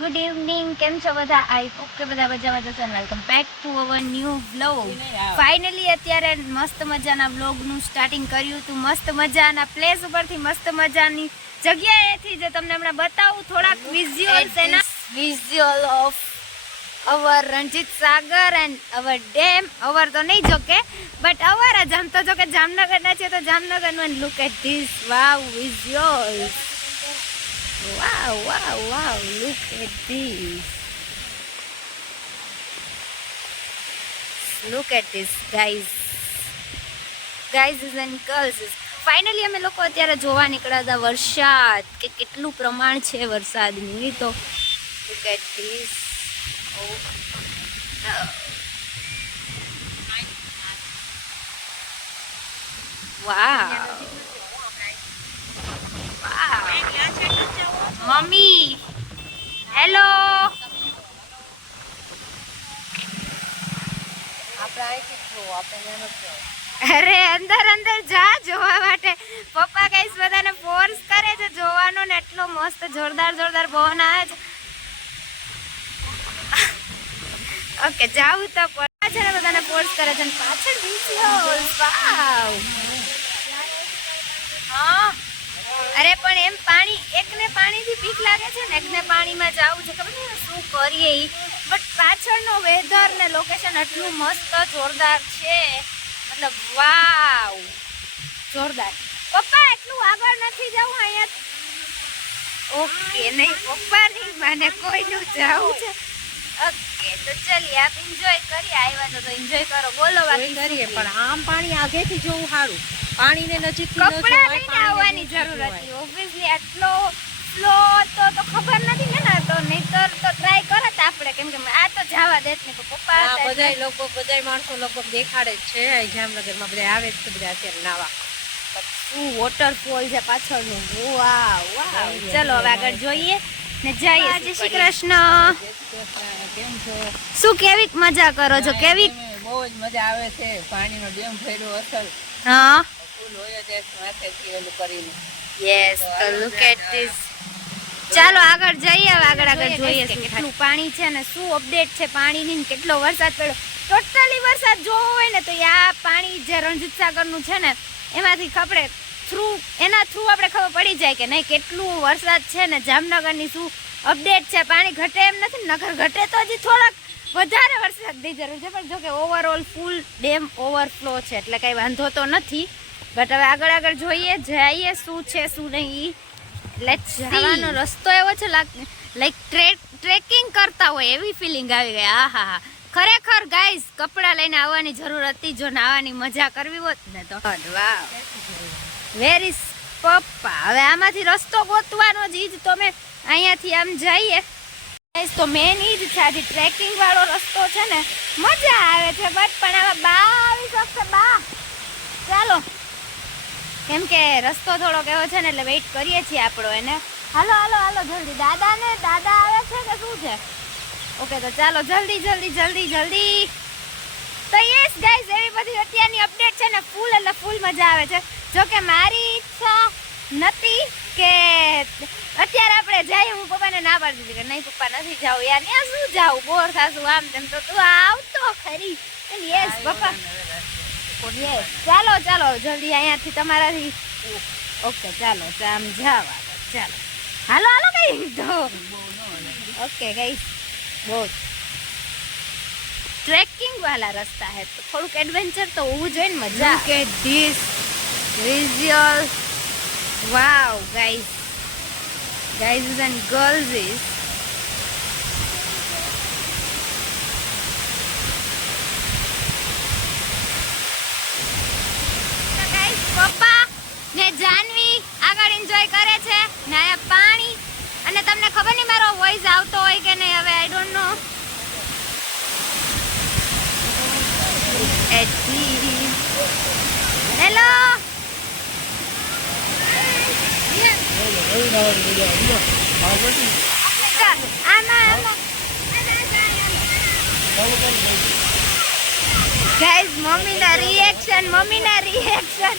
Good evening કેમ છો બધા? આઈ હોપ કે બધા મજામાં જશો welcome back to our new blog finally અત્યારે મસ્ત મજાના બ્લોગનું સ્ટાર્ટિંગ કર્યું હતું. મસ્ત મજાના પ્લેસ ઉપરથી મસ્ત મજાની જગ્યાએથી જે તમને હમણાં બતાવું થોડાક વિઝ્યુઅલ્સ એના. Visual of our Ranjit Sagar and our dam our તો નહીં જોકે બટ અવર જ. આમ તો જોકે જામનગરના છે તો જામનગરનું. Look at this wow visuals Wow, wow, wow, look at this. Look at this, guys. Guys and girls. Finally અમે લોકો અત્યારે જોવા નીકળ્યા હતા વરસાદ કે કેટલું પ્રમાણ છે વરસાદનું તો look at this wow wow મમ્મી. હેલો અરે અંદર અંદર જા જોવા માટે. પપ્પા કઈ બધાને ફોર્સ કરે છે જોવાનો ને એટલો મસ્ત જોરદાર જોરદાર પવન આવે છે. ઓકે જાવું તો પાછળ બધાને ફોર્સ કરે છે ને પાછળ વિઝ્યુઅલ્સ વાવ હા. અરે, પણ એમ પાણી, એકને પાણીથી બીક લાગે છે ને, એકને પાણીમાં જવું છે, ખબર નહીં શું કરીએ એ બટ પાછળનો વેધર ને લોકેશન એટલું મસ્ત જોરદાર છે. મતલબ વાવ. જોરદાર. પપ્પા, એટલું આગળ નથી જવું અહીંયા. ઓકે, નહીં, પપ્પા નહીં, મને કોઈનું જવું છે. ઓકે તો ચલી આપ એન્જોય કરી આવ્યા તો તો એન્જોય કરો. બોલો બાકી કરીએ પણ આમ પાણી આગેથી જોવું સારું. પાણીને નજીકથી ન કપડા લઈને આવવાની જરૂર હતી ઓબ્વિયસલી આટલો ફ્લો તો તો ખબર નથી ને ના તો નહીતર તો ટ્રાય કરત આપણે કેમ કે આ તો જવા દેત ને પપ્પા આ બધાય લોકો બધાય માણસો લગભગ દેખાડે છે અહીં જામનગરમાં બધા આવે છે બધા અત્યારે નાવા. શું વોટરફોલ છે પાછળનું? વાવ વાવ ચલો હવે આગળ જોઈએ ને જય શ્રી કૃષ્ણ. કેમ છો? શું કેવી મજા કરો છો? કેવી બહુ જ મજા આવે છે. પાણીનો ડેમ ભર્યો અસલ. હા. ફૂલ હોય છે માથેથી ઓલું કરીને. યસ તો લુક એટ ધીસ ચાલો આગળ જઈએ હવે આગળ આગળ જોઈએ કેટલું પાણી છે ને શું અપડેટ છે પાણીની કેટલો વરસાદ પડ્યો. ટોટલી વરસાદ જોવો હોય ને તો આ પાણી જે રણજીત સાગરનું છે ને એમાંથી ખબરે થ્રુ એના થ્રુ આપણે ખબર પડી જાય કે નહીં કેટલું વરસાદ છે ને જામનગરની શું અપડેટ છે. પાણી ઘટે એમ નથી નગર ઘટે તો હજી થોડાક વધારે વરસાદની જરૂર છે. પણ જો કે ઓવરઓલ ફૂલ ડેમ ઓવરફ્લો છે એટલે કઈ વાંધો તો નથી. બટ હવે આગળ આગળ જોઈએ જઈએ શું છે શું નહીં. એટલે જવાનો રસ્તો એવો છે લાઈક ટ્રેકિંગ કરતા હોય એવી ફિલિંગ આવી ગઈ. આ હા. હા ખરેખર ગાઈઝ કપડાં લઈને આવવાની જરૂર હતી. જો નાવાની મજા કરવી હોત ને તો. વાવ વેર પપ્પા, હવે આમાંથી રસ્તો ગોતવાનો જ ઈ જ તો અહીંયાથી આમ જઈએ. તો મેન ઈ જ છે, આજે ટ્રેકિંગ વાળો રસ્તો છે ને. મજા આવે છે બટ પણ આમાં બા આવી શકશે, બા. ચાલો. કેમ કે રસ્તો થોડો કેવો છે ને, એટલે વેઇટ કરીએ છીએ આપણો એને. હાલો હાલો હાલો, જલ્દી. દાદા ને દાદા આવે છે કે શું છે? ઓકે તો ચાલો, જલ્દી જલ્દી જલ્દી જલ્દી. તો યસ ગાઈઝ એવી બધી અત્યારની અપડેટ છે ને ફૂલ એટલે ફૂલ મજા આવે છે. જો કે મારી ઈચ્છા નથી કે અત્યારે આપણે જઈએ હું પપ્પાને ના પાડી દીધી કે નહીં પપ્પા નથી જાવું. યાર ત્યાં શું જાવું? બોર થાશું આમ તેમ તો. તું આવતો ખરી. યસ પપ્પા. યસ ચાલો ચાલો જલ્દી અહીંયાથી તમારાથી. ઓકે ચાલો આમ જાવ ચાલો. હાલો હાલો કઈ તો ઓકે કઈ બહુ ટ્રેકિંગ વાળા રસ્તા હે. તો થોડુંક એડવેન્ચર તો હોવું જોઈએ ને મજા કે this visual wow guys guys and girls is પપ્પા ને જાનવી આગળ એન્જોય કરે છે. ને પાણી. અને તમને ખબર નહીં મારો વોઇસ આવતો હોય કે નહીં હવે આઈ ડોન્ટ નો હેલો આમાં આમાં ગાઈઝ રિએક્શન મમ્મીના રિએક્શન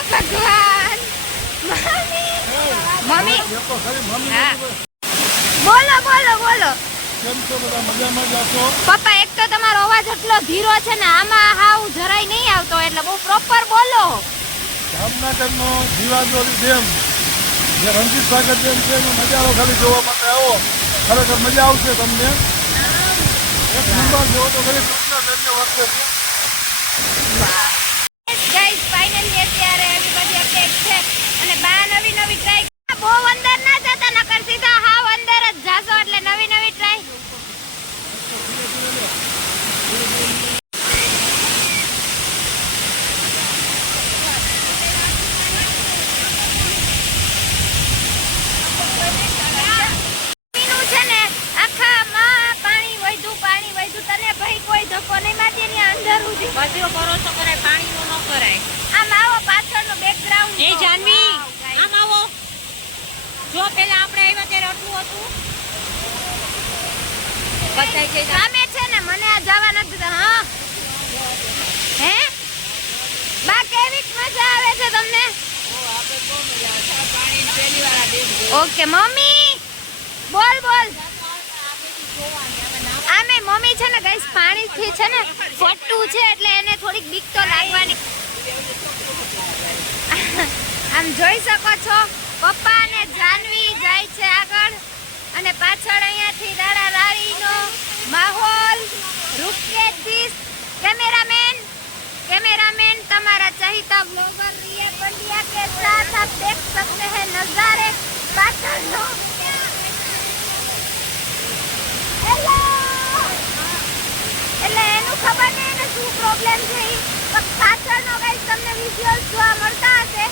ભગવાન મમ્મી મમ્મી દેખો ખાલી મમ્મી. બોલો બોલો બોલો? પપ્પા, એક તો તમારો અવાજ એટલો ધીરો છે ને, આમાં હાવ જરાય નહીં આવતો, એટલે બહુ પ્રોપર બોલો જામનગરનો જીવાદોરી ડેમ, જે રણજીત સાગર ડેમ છે, એનો નજારો ખાલી જોવા માટે આવો. ખરેખર મજા આવશે તમને. એક નંબર જોવો તો ખાલી કૃષ્ણ જન્મ વખતે છે અત્યારે એવી બધી અપડેટ છે અને બા નવી નવી ટ્રાય બહુ અંદર ના જતા નકર સીધા હાવ અંદર જ જાશો એટલે નવી નવી ટ્રાય પીનું છે ને આખામાં પાણી વધ્યું પાણી વધ્યું તને ભાઈ કોઈ ધક્કો નહીં મારતી એની અંદર ઉધી બધો ભરોસો કરાય પાણીનો ન કરાય આમ આવો પાછળનું બેકગ્રાઉન્ડ એ જાનવી આમ આવો જો પેલા આપણે આવ્યા ત્યારે આટલું હતું સામે છે ને, મને આ જવા નથી હા? હે? બા કેવી મજા આવે છે તમને? ઓકે, મમ્મી! બોલ બોલ! આમે મમ્મી છે ને, ગાઈસ, પાણીથી છે ને ફટું છે, એટલે એને થોડીક બીક તો લાગવાની. આમ જોઈ શકો છો પપ્પા અને જાનવી જાય છે આગળ. અને પાછળ અહીંયાથી રાડા રાડીનો માહોલ રૂકે ધીસ કેમેરામેન कैमरामैन તમારા ચાહીતા ब्लॉगर रिया पंड्या के साथ आप देख सकते हैं नजारे પાછળનો હેલો એટલે એનું ખબર નહીં એને શું પ્રોબ્લેમ છે ઈ. પણ પાછળનો ગાઈસ તમને વિઝ્યુઅલ્સ જોવા મળતા હશે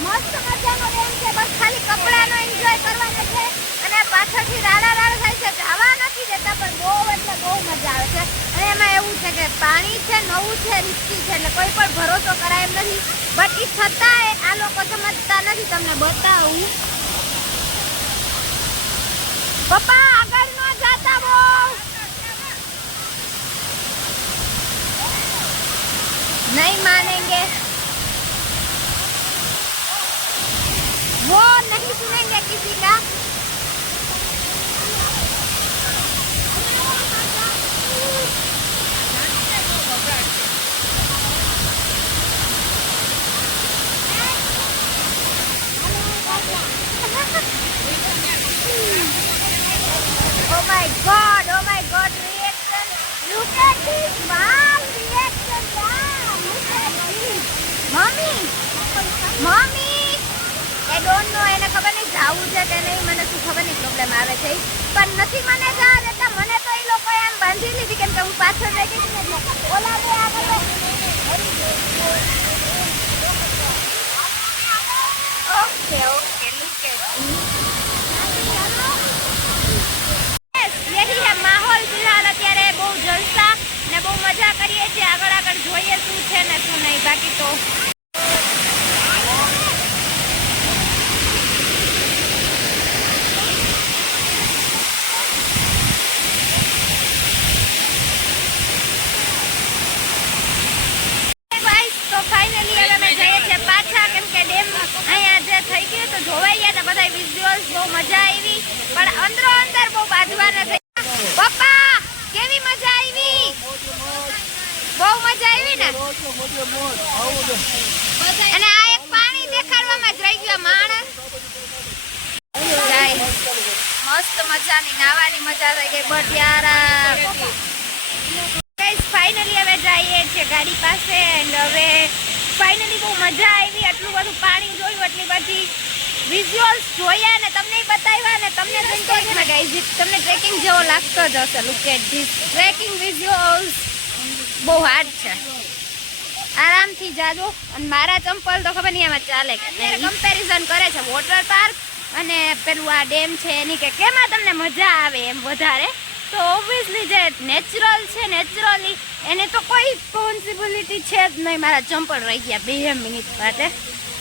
મસ્ત મજાનો ડેમ છે બસ ખાલી કપડાનો એન્જોય કરવાનો છે બહુ મજા આવે છે. એમાં એવું છે કે પાણી છે, નવું છે, રિસ્કી છે, એટલે કોઈ પણ ભરોસો કરાય એમ નથી. બટ એ છતાંય આ લોકો સમજતા નથી. તમને બતાવું. પપ્પા! મમ્મી! એ ડોન્ટ નો એને ખબર નહીં જાવું છે કે નહીં, મને શું ખબર નહીં પ્રોબ્લેમ આવે છે પણ નથી મને જવા દેતા મને તો એ લોકો એમ બાંધી લીધી કેમ કે હું પાછળ રહી ગઈ એટલે ઓલા બે આગળ ઓકે ઓકે, લુક. એટ યહી માહોલ ફિલહાલ અત્યારે બહુ જલસા ને બહુ મજા કરીએ છીએ. આગળ આગળ જોઈએ શું છે ને શું નહીં, બાકી તો મજા થઈ ગઈ બટ યાર ફાઇનલી હવે જઈએ છીએ ગાડી પાસે એન્ડ હવે ફાઇનલી બહુ મજા આવી આટલું બધું પાણી જોયું એટલી બધી વિઝ્યુઅલ્સ જોયા ને તમને બતાવ્યા ને તમને જોઈને તો ગાઈઝ તમને ટ્રેકિંગ જેવો લાગતો જ હશે. Look at this trekking visuals બહુ હાર્ડ છે. આરામથી જાજો. અને મારા ચંપલ તો ખબર નહીં એમાં ચાલે કે કમ્પેરિઝન કરે છે. વોટર પાર્ક અને પેલું આ ડેમ છે એની કે કેમાં તમને મજા આવે એમ વધારે? તો ઓબ્વિયસલી જે નેચરલ છે નેચરલી એને તો કોઈ પોસિબિલિટી છે જ નહીં. મારા ચંપલ રહી ગયા બે મિનિટ માટે.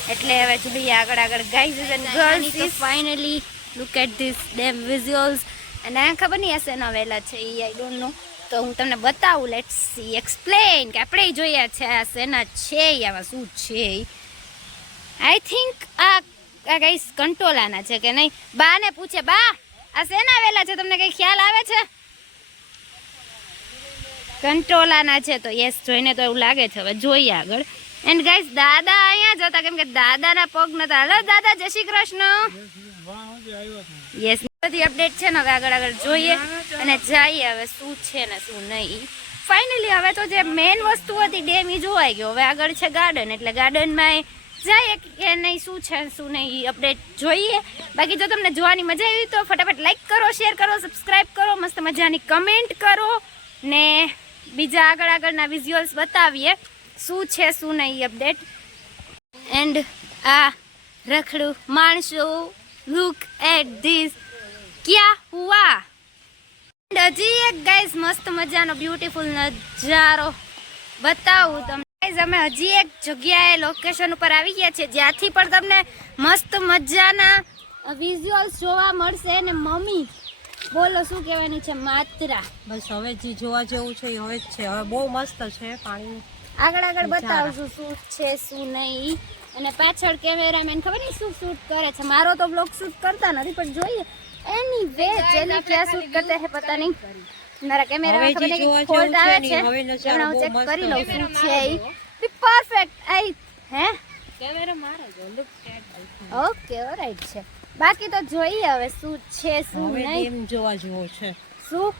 એટલે હવે જોઈએ આગળ આગળ guys and girls is finally look at this dam visuals અને આ ખબર નહીં હશે નવેલા છે એ આઈ ડોન્ટ નો તો હું તમને બતાવું લેટ્સ સી એક્સપ્લેન કે આપણે જોયા છે આ શેના છે આમાં શું છે આઈ થિંક આ કઈ કંટોલાના છે કે નહીં? બા ને પૂછે, બા, આ શેના વેલા છે? તમને કઈ ખ્યાલ આવે છે? કંટોલાના છે તો યસ, જોઈને તો એવું લાગે છે. હવે જોઈએ આગળ. એન્ડ ગાઈસ દાદા અહીંયા જ હતા. કેમ કે દાદાના પગ નતા. હલો દાદા, જય શ્રી કૃષ્ણ. યસ બધી અપડેટ છે ને હવે આગળ આગળ જોઈએ. અને જઈએ હવે શું છે ને શું નહીં. ફાઇનલી હવે તો જે મેઇન વસ્તુ હતી ડેમ એ જોવાઈ ગયો. હવે આગળ છે ગાર્ડન એટલે ગાર્ડનમાં જઈએ કે નહીં, શું છે, શું નહીં અપડેટ જોઈએ. બાકી જો તમને જોવાની મજા આવી તો ફટાફટ લાઈક કરો શેર કરો સબસ્ક્રાઈબ કરો, મસ્ત મજાની કમેન્ટ કરો. ને બીજા આગળ આગળના વિઝ્યુઅલ્સ બતાવીએ. શું છે, શું નહીં અપડેટ એન્ડ આ રખડું માણસો લુક એટ ધીસ ક્યા હુઆ? હજી એક ગાઈઝ મસ્ત મજાનો બ્યુટીફુલ નજારો બતાવું તમને. અમે હજી એક જગ્યાએ લોકેશન ઉપર આવી ગયા છે જ્યાંથી પણ તમને મસ્ત મજાના વિઝ્યુઅલ્સ જોવા મળશે અને મમ્મી બોલો શું કહેવાનું છે માત્રા? બસ હવે જે જોવા જેવું છે એ હવે જ છે. હવે બહુ મસ્ત છે પાણી. આગળ આગળ બતાવશું શું છે શું નહીં. અને પાછળ કેમેરામેન ખબર નહીં શું શૂટ કરે છે. મારો તો બ્લોગ શૂટ કરતા નથી પણ જોઈએ. એની વે જેની ક્યાં શૂટ કરતા હે પતા નહીં. મારા કેમેરામાં ખબર નહીં ફોલ્ટ આવે છે છે હવે હમણાં હું ચેક કરી લઉં છે. શું છે ઈ પરફેક્ટ આઈ હે? કેમેરા મારો જો લુક એટ ઓકે ઓરાઈટ છે. બાકી તો જોઈએ હવે શું છે શું નહીં. એમ જોવા જેવો છે. શું?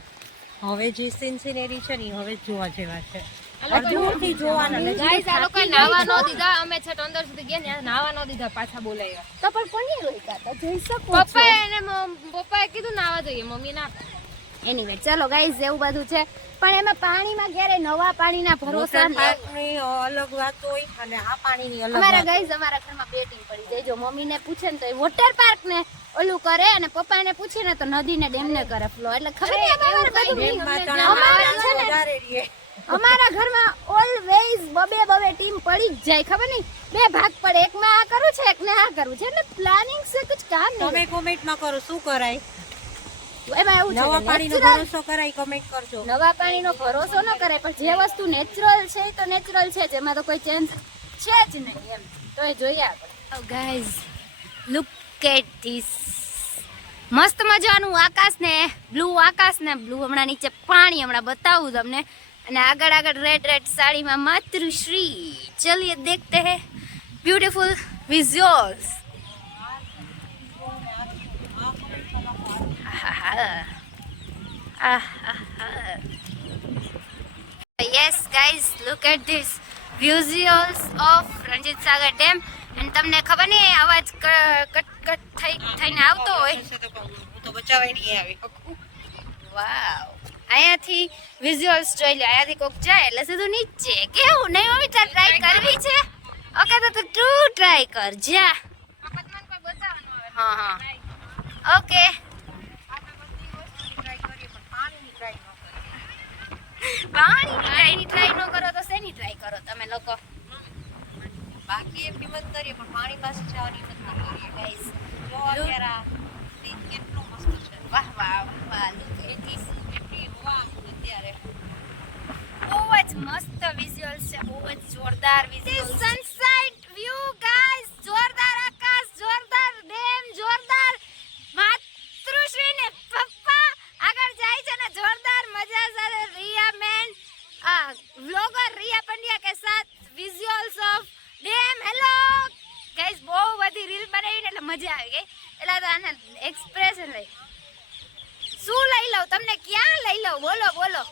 હવે જે સિનસિનેરી છે ને હવે જોવા જેવા છે. દૂરથી જોવાના ગાઈસ આ લોકો નાવા નો દીધા અમે છે અંદર સુધી ગયા ને નાવા નો દીધા પાછા બોલાવ્યા. તો પણ કોને રોક્યા તો જોઈ શકો છો. પપ્પાએ એને પપ્પાએ કીધું નાવા જોઈએ મમ્મી ના એનીવે ચલો ગાઈઝ એવું બધું છે. પણ એમાં પાણીમાં ક્યારે નવા પાણીના ભરોસા અલગ વાત હોય અને આ પાણીની અલગ અમારા ગાઈઝ અમારા ઘરમાં બેટિંગ પડી જાય. જો મમ્મીને પૂછે ને તો એ વોટર પાર્ક ને ઓલું કરે અને પપ્પાને પૂછે ને તો નદીને ડેમને કરે ફ્લો એટલે ખબર છે ને અમારા ઘરમાં ઓલવેઝ બબે બબે ટીમ પડી જ જાય. ખબર નહીં? બે ભાગ પડે. એકમાં આ કરું છે એકને આ કરવું છે. એટલે પ્લાનિંગ છે કુછ કામ તમે નહીં કોમેન્ટ ન કરો શું કરાય? એમાં નવા પાણીનો ભરોસો નવા પાણીનો ભરોસો ન કરાય પણ જે વસ્તુ નેચરલ છે તો નેચરલ છે જેમાં તો કોઈ ચેન્જ છે જ નહીં એમ. તો એ જોઈએ આપણે. ગાઈઝ લુક એટ મસ્ત મજાનું આકાશ ને બ્લુ આકાશ ને બ્લુ હમણાં નીચે પાણી હમણાં બતાવું તમને. અને આગળ આગળ રેડ રેડ સાડીમાં માતૃશ્રી. ચલિએ દેખતે હે. Beautiful visuals yes guys look at this. Visuals of Ranjit Sagar dam અને તમને ખબર નહીં અવાજ કટ કટ થઈ થઈને આવતો હોય. તો બચાવાય નહીં આવી વાવ અહીંયાથી વિઝ્યુઅલ્સ જોઈ લે અહીંયાથી કોક જાય એટલે સીધું નીચે. કેવું? નહીં હોય તાર ટ્રાય કરવી છે? ઓકે તો તું તું ટ્રાય કર. જા. હા હા. ઓકે. પાણી ટ્રાય ટ્રાય ન કરો તો શેની ટ્રાય કરો તમે લોકો? બાકી એ હિંમત કરીએ પણ પાણી પાસે જવાની હિંમત ન કરીએ ગાઈસ જો અત્યારે આ scene કેટલો મસ્ત છે. વાહ વાહ વાહ લુક એટ ધીસ એટલી હવા અત્યારે. બહુ જ મસ્ત વિઝ્યુઅલ્સ છે બહુ જ જોરદાર વિઝ્યુઅલ્સ સનસાઇટ વ્યૂ ગાઈસ જોરદાર આકાશ જોરદાર ડેમ જોરદાર માતૃશ્રી ને પપ્પા આગળ જાય છે ને જોરદાર મજા સાથે રિયા મેન આ વ્લોગર રિયા પંડ્યા કે સાથ visuals of dam hello guys બહુ બધી રીલ બનાવીને એટલે મજા આવી ગઈ. એટલે તો આને એક્સપ્રેશન લઈ. શું લઈ લઉં તમને? ક્યાં લઈ લઉં? બોલો બોલો.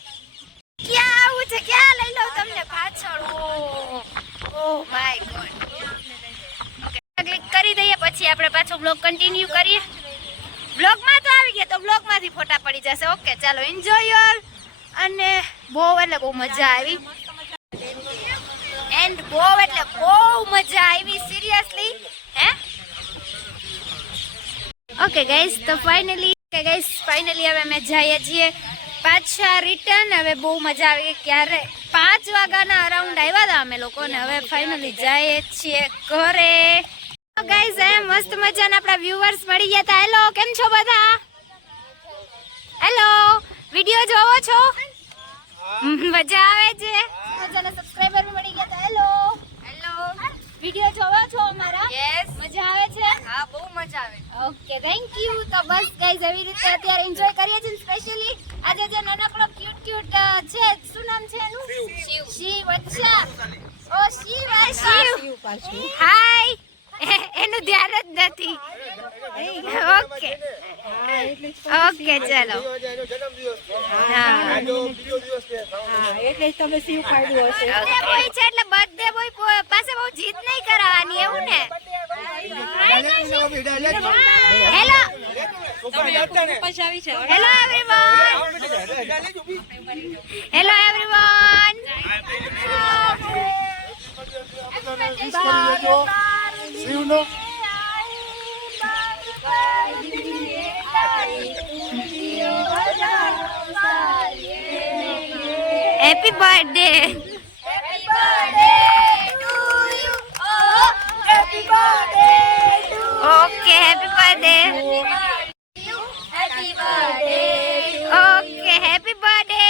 ક્યાં આવું છે? ક્યાં લઈ લઉં તમને પાછળ? Oh my God. ક્લિક કરી દઈએ, પછી આપણે પાછો બ્લોગ કન્ટિન્યુ કરીએ. બ્લોગમાં તો આવી ગયા, તો બ્લોગમાંથી ફોટા પડી જશે. ઓકે ચાલો એન્જોય યોર અને બહુ એટલે બહુ મજા આવી. એન્ડ બહુ એટલે બહુ મજા આવી સિરિયસલી ઓકે ગાઈસ તો ફાઇનલી કે ગાઈસ ફાઇનલી હવે અમે જઈએ છીએ. પાછા રિટર્ન હવે બહુ મજા આવી ગઈ. ક્યારે? પાંચ વાગ્યાના અરાઉન્ડ આવ્યા હતા અમે લોકો ને. હવે ફાઇનલી જઈએ છીએ ઘરે. ગાઈસ એ મસ્ત મજાના આપણા વ્યુઅર્સ મળી ગયા હતા. હેલો કેમ છો બધા? હેલો વિડિયો જોવો છો? મજા આવે છે. મજાના સબસ્ક્રાઇબર મળી ગયા હતા. હેલો વિડિયો જોવો છો અમારા? યસ મજા આવે છે? હા બહુ મજા આવે. ઓકે થેન્ક યુ તો બસ ગાઈઝ એવી રીતે અત્યારે એન્જોય કરીએ છીએ સ્પેશિયલી આજે જે નાનકડો ક્યુટ ક્યુટ છે શું નામ છે એનું? શિવ. શિવ. અચ્છા. ઓ શિવ આ શિવ. શિવ હાય એનું ધ્યાન જ નથી. ઓકે. ઓકે ચલો. હા. હા એટલે તમે શિવ પાડ્યું હશે. બર્થડે બોય છે એટલે બર્થડે બોય પાસે બહુ જીદ નહીં કરાવવાની એવું ને? Hello. Hello everyone hello everyone શિવનો happy birthday happy birthday to you happy birthday okay happy birthday happy birthday okay happy birthday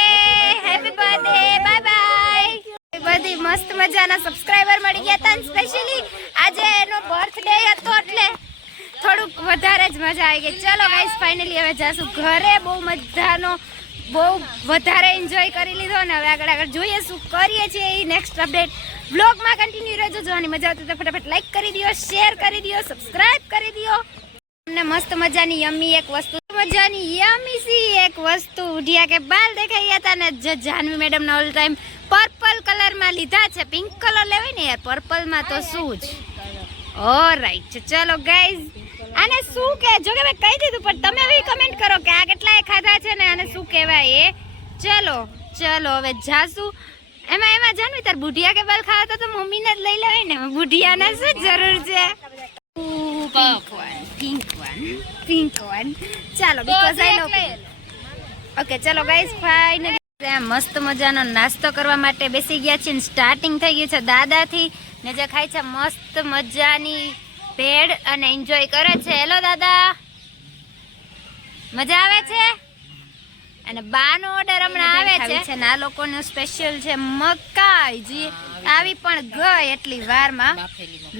happy birthday bye bye બધી મસ્ત મજાના સબસ્ક્રાઇબર મળી ગયા હતા સ્પેશિયલી આજે એનો બર્થડે હતો એટલે થોડુંક વધારે જ મજા આવી ગઈ. ચલો ગાઈસ ફાઇનલી હવે જાશું ઘરે. બહુ મજાનો બહુ વધારે એન્જોય કરી લીધો ને હવે આગળ આગળ જોઈએ શું કરીએ છીએ એ નેક્સ્ટ અપડેટ બ્લોગમાં કન્ટિન્યુ રહેજો. જોવાની મજા આવતી તો ફટાફટ લાઈક કરી દો શેર કરી દો સબસ્ક્રાઈબ કરી દો તમને મસ્ત મજાની યમ્મી એક વસ્તુ મજાની યમ્મી સી એક વસ્તુ ઉઢિયા કે બાલ દેખાઈ ગયા હતા ને જે જાનવી મેડમ ના ઓલ ટાઈમ પર્પલ કલરમાં લીધા છે. પિંક કલર લેવાય ને યાર પર્પલમાં તો શું જ. ઓલરાઈટ છે ચલો ગાઈઝ આને શું કે? જો કે મેં કહી દીધું પણ તમે બી કમેન્ટ કરો કે આ કેટલાય ખાધા છે ને આને શું કહેવાય એ? ચલો ચલો હવે જાસુ. એમાં એમાં જાનવી તાર બુઢિયા કે બલ ખાવા તો મમ્મીને જ લઈ લેવાય ને. બુઢિયાને શું જરૂર છે? Pink one pink one pink one ચાલો બીકોઝ આઈ નો ઓકે ચલો ગાઈઝ ફાઇનલી મસ્ત મજાનો નાસ્તો કરવા માટે બેસી ગયા છીએ સ્ટાર્ટિંગ થઈ ગયું છે દાદાથી. ને જે ખાય છે મસ્ત મજાની ભેળ અને એન્જોય કરે છે. હેલો દાદા. મજા આવે છે? અને બાનો ઓર્ડર હમણાં આવે છે. છે આ લોકોનું સ્પેશિયલ છે મકાઈ. જી આવી પણ ગઈ એટલી વારમાં.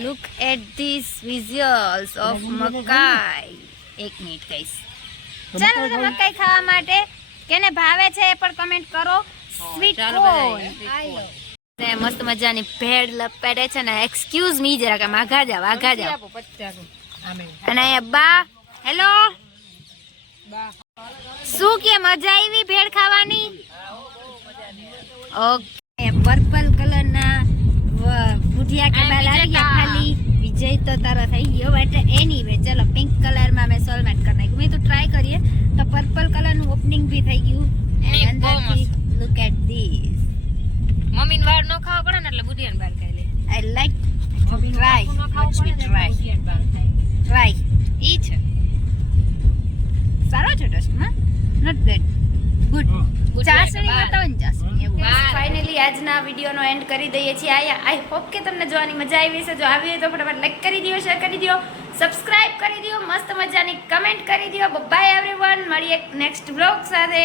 Look at this visuals of મકાઈ. એક મિનિટ કહીશ. ચાલો બધા મકાઈ ખાવા માટે કેને ભાવે છે એ પણ કમેન્ટ કરો. સ્વીટ કોર્ન ને મસ્ત મજાની ભેળ લપેટે છે ને એક્સક્યુઝ મી જરા કે માઘા જાવ આઘા જાવ અને અહીંયા બા હેલો? શું કે મજા આવી ભેળ ખાવાની? ઓકે પર્પલ કલરના ભુજિયા કે બાલ આવી ગયા ખાલી. વિજય તો તારો થઈ ગયો બટ એની વે ચલો પિંક કલરમાં મેં સોલ્વમેન્ટ કરી નાખ્યું. મેં તો ટ્રાય કરીએ તો પર્પલ કલરનું ઓપનિંગ બી થઈ ગયું. એન્ડ અંદરથી લુક એટ ધીસ મમ્મીને વાળ ન ખાવા પડે ને એટલે બુધિયાન બહાર ખાઈ લે. I like try try try ઈ છે. સારો છે ટેસ્ટમાં નોટ બેડ ગુડ ચાસણી બતાવો ને ચાસણી એવું. ફાઇનલી આજના વિડીયોનો એન્ડ કરી દઈએ છીએ. આયા આઈ હોપ કે તમને જોવાની મજા આવી હશે. જો આવી હોય તો ફટાફટ લાઈક કરી દો શેર કરી દો સબસ્ક્રાઇબ કરી દો મસ્ત મજાની કમેન્ટ કરી દો બાય એવરીવન મળીએ નેક્સ્ટ બ્લોગ સાથે.